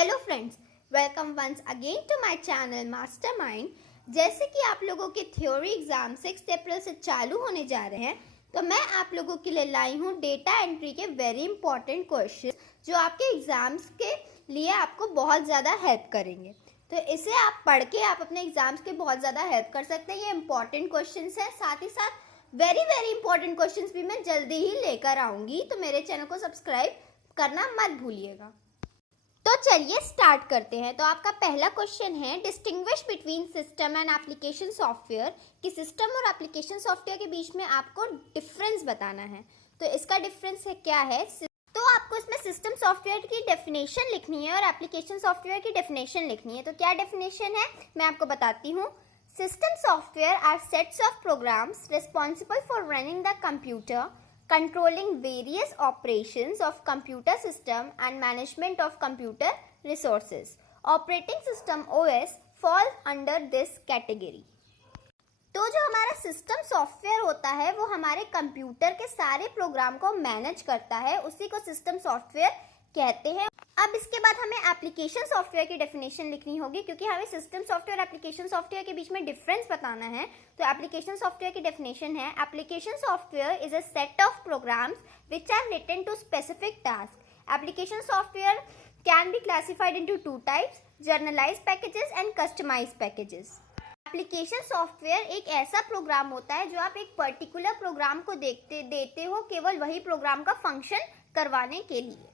Hello friends, welcome once again to my channel mastermind. जैसे कि आप लोगों के थ्योरी एग्जाम 6 अप्रैल से चालू होने जा रहे हैं, तो मैं आप लोगों के लिए लाई हूँ डेटा एंट्री के वेरी इंपॉर्टेंट क्वेश्चन जो आपके एग्जाम्स के लिए आपको बहुत ज़्यादा हेल्प करेंगे। तो इसे आप पढ़ के आप अपने एग्जाम्स के बहुत ज़्यादा हेल्प कर सकते हैं। ये इंपॉर्टेंट क्वेश्चन है, साथ ही साथ वेरी इंपॉर्टेंट क्वेश्चन भी मैं जल्दी ही लेकर आऊँगी, तो मेरे चैनल को सब्सक्राइब करना मत भूलिएगा। तो चलिए स्टार्ट करते हैं। तो आपका पहला क्वेश्चन है, distinguish between system and application software. कि सिस्टम और एप्लीकेशन सॉफ्टवेयर के बीच में आपको डिफरेंस बताना है। तो इसका डिफरेंस है क्या है, तो आपको इसमें सिस्टम सॉफ्टवेयर की डेफिनेशन लिखनी है और एप्लीकेशन सॉफ्टवेयर की डेफिनेशन लिखनी है। तो क्या डेफिनेशन है मैं आपको बताती हूँ। System software are sets of programs responsible for running the computer, controlling various operations of computer system and management of computer resources. Operating system OS fall under this category. तो जो हमारा सिस्टम सॉफ्टवेयर होता है वो हमारे computer के सारे programme को मैनेज करता है, उसी को सिस्टम सॉफ्टवेयर कहते हैं। अब इसके बाद हमें एप्लीकेशन सॉफ्टवेयर की डेफिनेशन लिखनी होगी, क्योंकि हमें सिस्टम सॉफ्टवेयर और एप्लीकेशन सॉफ्टवेयर के बीच में डिफरेंस बताना है। तो एप्लीकेशन सॉफ्टवेयर की डेफिनेशन है, application software is a set of programs which are written to specific task. Application software can be classified into two types, generalized packages and customized packages. Application software एक ऐसा programme होता है जो आप एक particular programme को देते हो केवल वही प्रोग्राम का फंक्शन करवाने के लिए।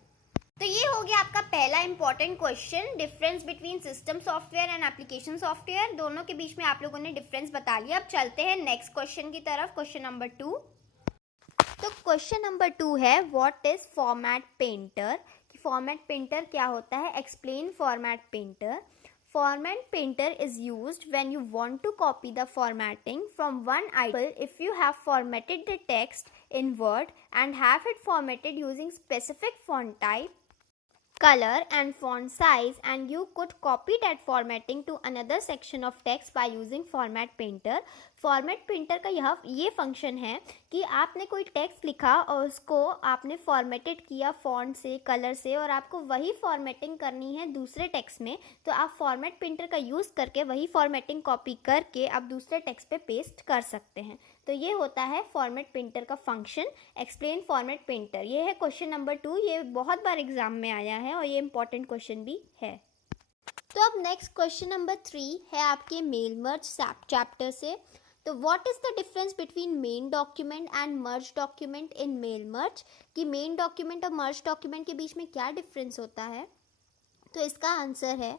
तो ये हो गया आपका पहला important question, difference between system software and application software. दोनों के बीच में आप लोगों ने डिफरेंस बता लिया। अब चलते हैं नेक्स्ट क्वेश्चन की तरफ, क्वेश्चन नंबर 2। तो क्वेश्चन नंबर 2 है, व्हाट इज फॉर्मेट पेंटर। कि फॉर्मेट पेंटर क्या होता है, explain format painter. Format painter is used when you want to copy the formatting from one item. If you have formatted the text in Word and have it formatted using specific font type, color and font size, and you could copy that formatting to another section of text by using format painter. Format painter का ये function है कि आपने कोई text लिखा और उसको आपने फॉर्मेटेड किया फॉन्ट से, कलर से, और आपको वही फॉर्मेटिंग करनी है दूसरे टेक्स्ट में। तो आप फॉर्मेट पेंटर का यूज़ करके वही फॉर्मेटिंग कॉपी करके आप दूसरे टेक्स्ट पे पेस्ट कर सकते हैं। तो ये होता है फॉर्मेट पेंटर का फंक्शन। एक्सप्लेन फॉर्मेट पेंटर, ये है क्वेश्चन नंबर 2। ये बहुत बार एग्जाम में आया है और ये इंपॉर्टेंट क्वेश्चन भी है। तो अब नेक्स्ट क्वेश्चन नंबर 3 है आपके मेल मर्ज चैप्टर से। तो what is the difference between main document and merge document in mail merge. कि मेन डॉक्यूमेंट और मर्ज डॉक्यूमेंट के बीच में क्या डिफरेंस होता है। तो इसका आंसर है,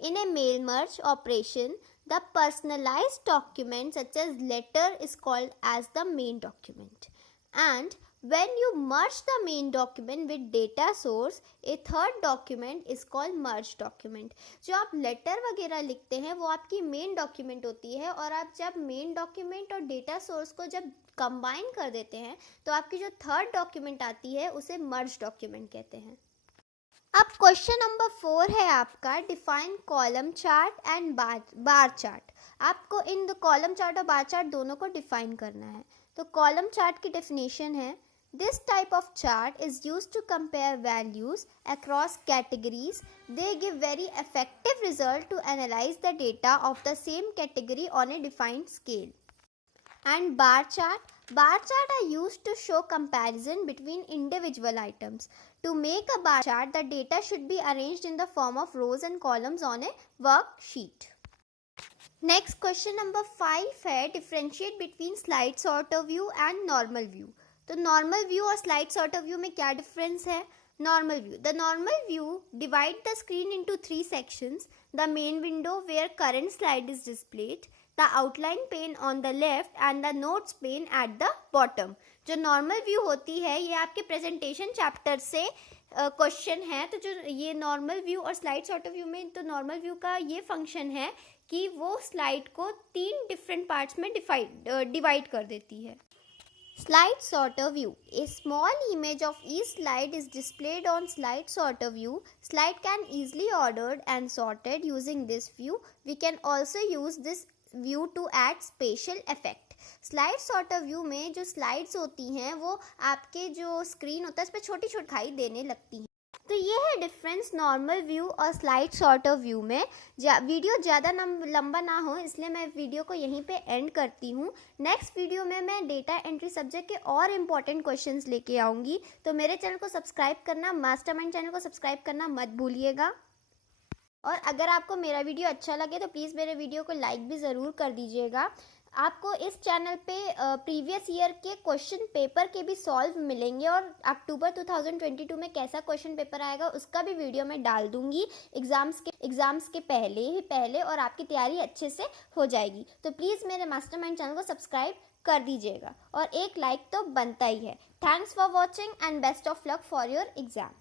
in a mail merge operation the personalized document such as letter is called as the main document, and when you merge the main document with data source, a third document is called merge document. जो आप letter वगैरह लिखते हैं वो आपकी main document होती है, और आप जब मेन डॉक्यूमेंट और डेटा सोर्स को जब कंबाइन कर देते हैं तो आपकी जो थर्ड डॉक्यूमेंट आती है उसे मर्ज डॉक्यूमेंट कहते हैं। अब क्वेश्चन नंबर 4 है आपका, define column chart and bar chart. आपको इन कॉलम चार्ट और बार चार्ट दोनों को डिफाइन करना है। तो कॉलम चार्ट की डेफिनेशन है, this type of chart is used to compare values across categories. They give very effective result to analyze the data of the same category on a defined scale. And bar chart are used to show comparison between individual items. To make a bar chart, the data should be arranged in the form of rows and columns on a worksheet. Next question number 5 है, differentiate between slide sorter view and normal view. तो normal view और slide sorter view में क्या difference है। Normal view, the normal view divide the screen into 3 sections, the main window where current slide is displayed, the outline pane on the left and the notes pane at the bottom. जो normal view होती है ये आपके presentation chapter से question है। तो जो ये नॉर्मल व्यू और स्लाइड सॉर्टर व्यू में, तो नॉर्मल व्यू का ये फंक्शन है कि वो स्लाइड को 3 डिफरेंट पार्ट्स में डिवाइड कर देती है। Slide sorter view. A small image of each slide is displayed on slide sorter view. Slide can easily ordered and sorted using this view. We can also use this view to add spatial effect. Slide sorter view में जो slides होती हैं वो आपके जो screen होता है उस पर छोटी छोटी दिखाई देने लगती हैं। तो ये है डिफरेंस नॉर्मल व्यू और स्लाइड शॉर्टर व्यू में। वीडियो ज़्यादा लंबा ना हो इसलिए मैं वीडियो को यहीं पे एंड करती हूँ। नेक्स्ट वीडियो में मैं डेटा एंट्री सब्जेक्ट के और इम्पॉर्टेंट क्वेश्चंस लेके आऊँगी। तो मेरे चैनल को सब्सक्राइब करना, मास्टरमाइंड चैनल को सब्सक्राइब करना मत भूलिएगा। और अगर आपको मेरा वीडियो अच्छा लगे तो प्लीज़ मेरे वीडियो को लाइक भी ज़रूर कर दीजिएगा। आपको इस चैनल पे प्रीवियस ईयर के क्वेश्चन पेपर के भी सॉल्व मिलेंगे और अक्टूबर 2022 में कैसा क्वेश्चन पेपर आएगा उसका भी वीडियो मैं डाल दूंगी एग्ज़ाम्स के पहले और आपकी तैयारी अच्छे से हो जाएगी। तो प्लीज़ मेरे मास्टरमाइंड चैनल को सब्सक्राइब कर दीजिएगा और एक लाइक तो बनता ही है। Thanks for watching and best of luck for your exam.